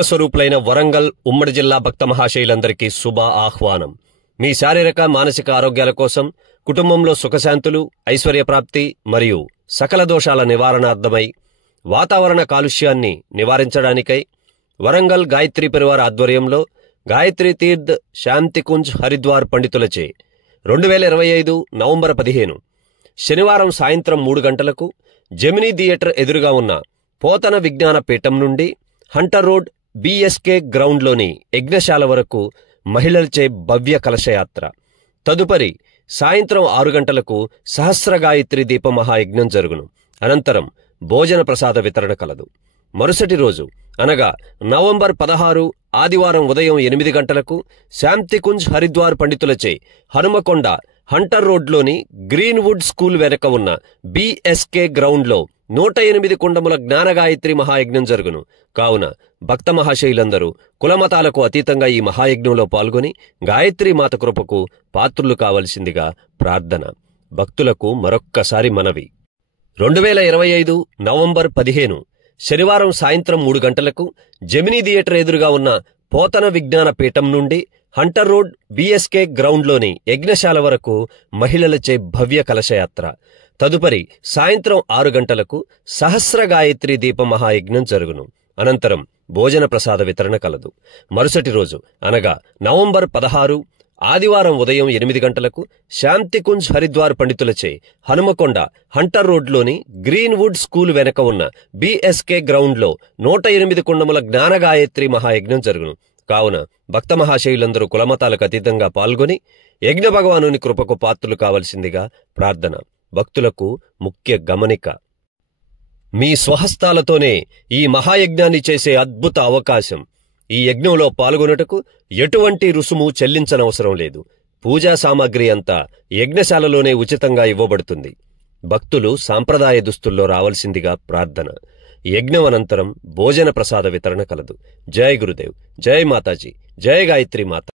శివస్వరూపులైన వరంగల్ ఉమ్మడి జిల్లా భక్త మహాశయులందరికీ శుభ ఆహ్వానం. మీ శారీరక మానసిక ఆరోగ్యాల కోసం, కుటుంబంలో సుఖశాంతులు, ఐశ్వర్యప్రాప్తి మరియు సకల దోషాల నివారణార్థమై, వాతావరణ కాలుష్యాన్ని నివారించడానికై వరంగల్ గాయత్రి పరివార ఆధ్వర్యంలో గాయత్రి తీర్థ్ శాంతికుంజ్ హరిద్వార్ పండితులచే 2025 నవంబర్ 15 శనివారం సాయంత్రం 3 గంటలకు జెమినీ థియేటర్ ఎదురుగా ఉన్న పోతన విజ్ఞాన పీఠం నుండి హంటర్ రోడ్ BSK గ్రౌండ్లోని యజ్ఞశాల వరకు మహిళలచే భవ్య కలశయాత్ర. తదుపరి సాయంత్రం 6 గంటలకు సహస్ర గాయత్రి దీప మహాయజ్ఞం జరుగును. అనంతరం భోజన ప్రసాద వితరణ కలదు. మరుసటి రోజు అనగా నవంబర్ 16 ఆదివారం ఉదయం 8 గంటలకు శాంతికుంజ్ హరిద్వార్ పండితులచే హనుమకొండ హంటర్ రోడ్లోని గ్రీన్వుడ్ స్కూల్ వెనక ఉన్న BSK గ్రౌండ్లో 108 కుండముల జ్ఞానగాయత్రి మహాయజ్ఞం జరుగును. కావున భక్త మహాశయులందరూ కులమతాలకు అతీతంగా ఈ మహాయజ్ఞంలో పాల్గొని గాయత్రీ మాత కృపకు పాత్రులు కావలసిందిగా ప్రార్థన. భక్తులకు మరొక్కసారి మనవి. 2025 నవంబర్ 15 శనివారం సాయంత్రం 3 గంటలకు జెమినీ థియేటర్ ఎదురుగా ఉన్న పోతన విజ్ఞాన పీఠం నుండి హంటర్ రోడ్ BSK గ్రౌండ్లోని యజ్ఞశాల వరకు మహిళలచే భవ్య కలశయాత్ర. తదుపరి సాయంత్రం 6 గంటలకు సహస్ర గాయత్రి దీప మహాయజ్ఞం జరుగును. అనంతరం భోజన ప్రసాద వితరణ కలదు. మరుసటి రోజు అనగా నవంబర్ 16 ఆదివారం ఉదయం 8 గంటలకు శాంతికుంజ్ హరిద్వార్ పండితులచే హనుమకొండ హంటర్ రోడ్లోని గ్రీన్వుడ్ స్కూల్ వెనక ఉన్న BSK గ్రౌండ్లో 108 కుండముల జ్ఞానగాయత్రి మహాయజ్ఞం జరుగును. కావున భక్త మహాశయులందరూ కులమతాలకు అతీతంగా పాల్గొని యజ్ఞ భగవానుని కృపకు పాత్రులు కావలసిందిగా ప్రార్థన. భక్తులకు ముఖ్య గమనిక: మీ స్వహస్తాలతోనే ఈ మహాయజ్ఞాన్ని చేసే అద్భుత అవకాశం. ఈ యజ్ఞంలో పాల్గొనుటకు ఎటువంటి రుసుము చెల్లించనవసరం లేదు. పూజా సామాగ్రి అంతా యజ్ఞశాలలోనే ఉచితంగా ఇవ్వబడుతుంది. భక్తులు సాంప్రదాయ దుస్తుల్లో రావలసిందిగా ప్రార్థన. యజ్ఞం అనంతరం భోజన ప్రసాద వితరణ కలదు. జై గురుదేవ్, జై మాతాజీ, జై గాయత్రి మాత.